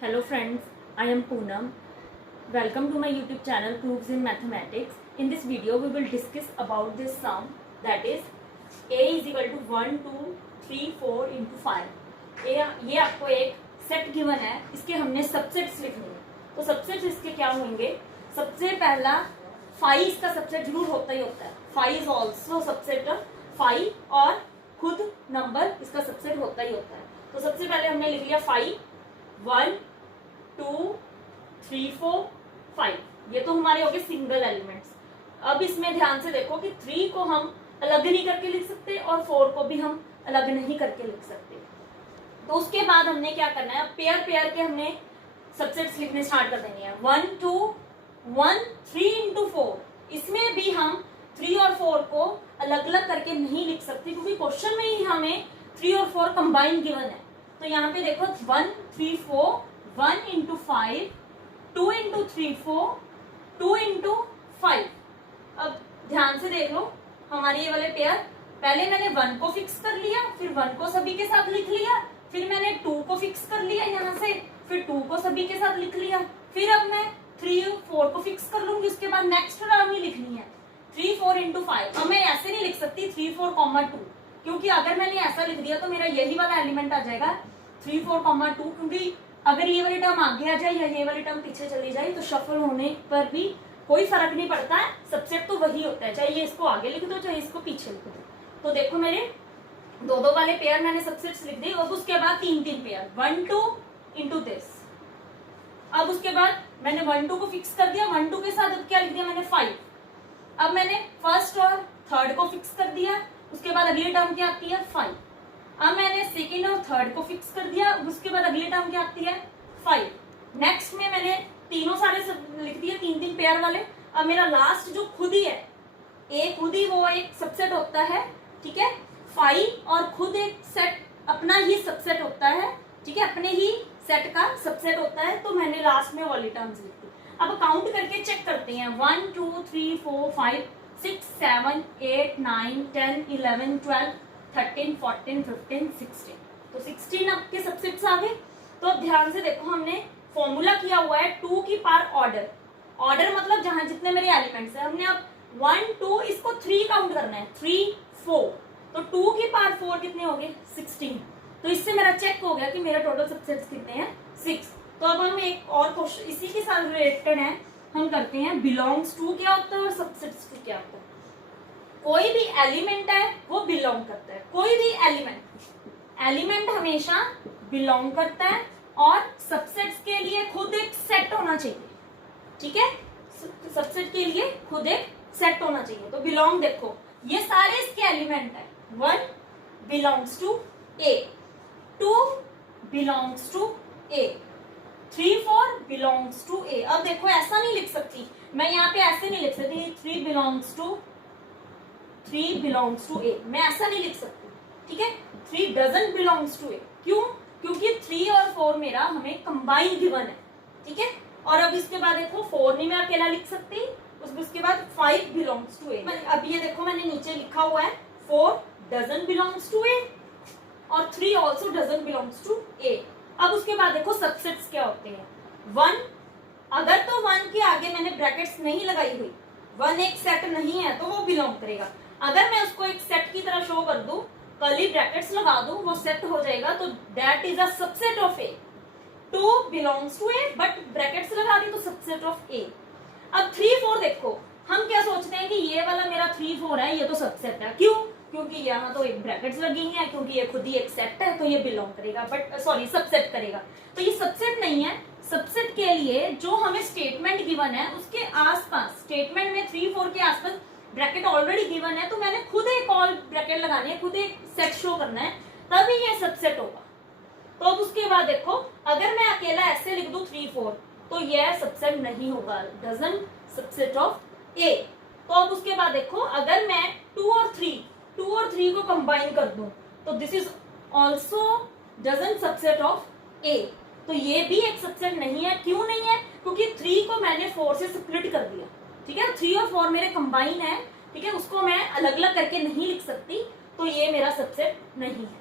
Hello friends, I am Poonam. Welcome to my YouTube channel Proofs in Mathematics. In this video we will discuss about this sum, that is a is equal to 1, 2, 3, 4 into 5. ये आपको एक set given है, इसके हमने subsets लिखने हैं। तो subsets इसके क्या होंगे? सबसे पहला 5 इसका सबसेट जरूर होता ही होता है। 5 इज ऑल्सो सबसेट ऑफ 5 और खुद नंबर इसका सबसेट होता ही होता है। तो सबसे पहले हमने लिख लिया 5, 1, 2, 3, 4, 5। ये तो हमारे हो गए सिंगल एलिमेंट्स। अब इसमें ध्यान से देखो कि 3 को हम अलग नहीं करके लिख सकते और 4 को भी हम अलग नहीं करके लिख सकते। तो उसके बाद हमने क्या करना है, पेयर पेयर के हमने सबसेट्स लिखने स्टार्ट कर देंगे। 1, 2, 1, 3 into 4। इसमें भी हम 3 और 4 को अलग अलग करके नहीं लिख सकते क्योंकि क्वेश्चन में ही हमें 3 और 4 कंबाइन गिवन है। तो यहाँ पे देखो 1, 3, 4, 1 into 5, 2 into 3, 4, 2 into 5। अब ध्यान से देख लो हमारे ये वाले पेयर, पहले मैंने 1 को फिक्स कर लिया, फिर 1 को सभी के साथ लिख लिया, फिर मैंने 2 को फिक्स कर लिया यहाँ से, फिर 2 को सभी के साथ लिख लिया, फिर अब मैं 3, 4 को फिक्स कर लूंगी। उसके बाद नेक्स्ट टर्म ही लिखनी है 3, 4 into 5। अब मैं ऐसे नहीं लिख सकती 3, 4, 2, क्योंकि अगर मैंने ऐसा लिख दिया तो मेरा यही वाला एलिमेंट आ जाएगा 3, 4, 2, क्योंकि अगर ये वाली टर्म आगे आ जाए या ये वाली टर्म पीछे चली जाए तो शफल होने पर भी कोई फर्क नहीं पड़ता है, सबसेट तो वही होता है, चाहे ये इसको आगे लिख दो चाहे इसको पीछे लिख दो। तो देखो मेरे 2 वाले पेयर मैंने सबसेट्स लिख दिए। और उसके बाद 3 पेयर 1, 2 into दिस। अब उसके बाद मैंने 1, 2 को फिक्स कर दिया, 1, 2 के साथ अब क्या लिख दिया मैंने 5। अब मैंने फर्स्ट और थर्ड को फिक्स कर दिया, उसके बाद अगली टर्म क्या आती है 5। अब मैंने सेकंड और थर्ड को फिक्स कर दिया, उसके बाद अगली टर्म क्या आती है 5। नेक्स्ट में मैंने तीनों सारे लिख दिए 3 पेयर वाले। अब मेरा लास्ट जो खुद ही है, एक खुद ही वो एक सबसेट होता है, ठीक है। 5 और खुद एक सेट अपना ही सबसेट होता है, ठीक है, अपने ही सेट का सबसेट होता है। तो मैंने लास्ट में वाली टर्म्स लिख दी। अब काउंट करके चेक करते हैं 1, 2, 3, 4, 5, 6, 7, 8, 9, 10, 11, 12, 13, 14, 15, 16। तो 16 आपके सबसेट्स आ गए। तो अब ध्यान से देखो हमने फॉर्मूला किया हुआ है 2 की पावर ऑर्डर। ऑर्डर मतलब जहां जितने मेरे एलिमेंट्स है, हमने अब 1, 2 इसको 3 काउंट करना है, 3, 4। तो 2 की पावर 4 कितने हो गए 16। तो इससे मेरा चेक हो गया कि मेरा टोटल सबसेट्स कितने हैं 6। तो अब हम एक और क्वेश्चन इसी के साथ रिलेटेड है, हम करते हैं बिलोंग्स टू क्या होता है और सबसेट्स टू क्या होता है। कोई भी एलिमेंट है वो बिलोंग करता है, कोई भी एलिमेंट हमेशा बिलोंग करता है और सबसेट्स के लिए खुद एक सेट होना चाहिए, ठीक है। सबसेट के लिए खुद एक सेट होना चाहिए। तो बिलोंग देखो ये सारे इसके एलिमेंट है। 1 belongs to a, 2 belongs to a, 3, 4 belongs to a. अब देखो ऐसा नहीं लिख सकती मैं, यहाँ पे ऐसे नहीं लिख सकती 3 बिलोंग्स टू ए, मैं ऐसा नहीं लिख सकती, ठीक है। 3 डजंट बिलोंग्स टू ए। क्यों? क्योंकि 3 और 4 मेरा हमें कंबाइन गिवन है, ठीक है। और अब इसके बाद देखो 4 नहीं मैं अकेला लिख सकती, उसके बाद 5 बिलोंग्स टू ए। अब ये देखो मैंने नीचे लिखा हुआ है 4 डजंट बिलोंग्स टू ए और 3 also doesn't belongs to a. अब उसके बाद देखो सबसेट्स क्या होते हैं। 1 अगर तो 1 के आगे मैंने ब्रैकेट्स नहीं लगाई हुई, 1 एक सेट नहीं है तो वो बिलोंग करेगा। अगर मैं उसको एक सेट की तरह शो कर दूं, कर्ली ब्रैकेट्स लगा दूं, वो सेट हो जाएगा, तो that is a subset of A. 2 belongs to A but brackets लगा दी तो सबसेट ऑफ ए। अब 3, 4 देखो हम क्या सोचते हैं कि ये वाला मेरा 3, 4 है, ये तो सबसेट है। क्यों? क्योंकि यहाँ तो एक ब्रैकेट्स लगी है, क्योंकि ये खुद ही एक सेट है तो ये बिलोंग करेगा, बट सॉरी सबसेट करेगा। तो ये सबसेट नहीं है। सबसेट के लिए जो हमें स्टेटमेंट गिवन है उसके आसपास, स्टेटमेंट में 3, 4 के आसपास ब्रैकेट ऑलरेडी गिवन है, तो मैंने खुद एक और ब्रैकेट लगानी है, खुद एक सेट शो करना है, तभी ये सबसेट होगा। तो अब उसके बाद देखो अगर मैं अकेला ऐसे लिख दूं 3, 4 तो यह सबसेट नहीं होगा, डजंट सबसेट ऑफ ए। तो अब उसके बाद देखो अगर मैं 2 और 3 को कंबाइन कर दूं तो this is also doesn't subset of a. तो ये भी एक सबसेट नहीं है। क्यों नहीं है? क्योंकि 3 को मैंने 4 से स्प्लिट कर दिया, ठीक है। 3 और 4 मेरे कंबाइन है, ठीक है, उसको मैं अलग अलग करके नहीं लिख सकती, तो ये मेरा सबसेट नहीं है।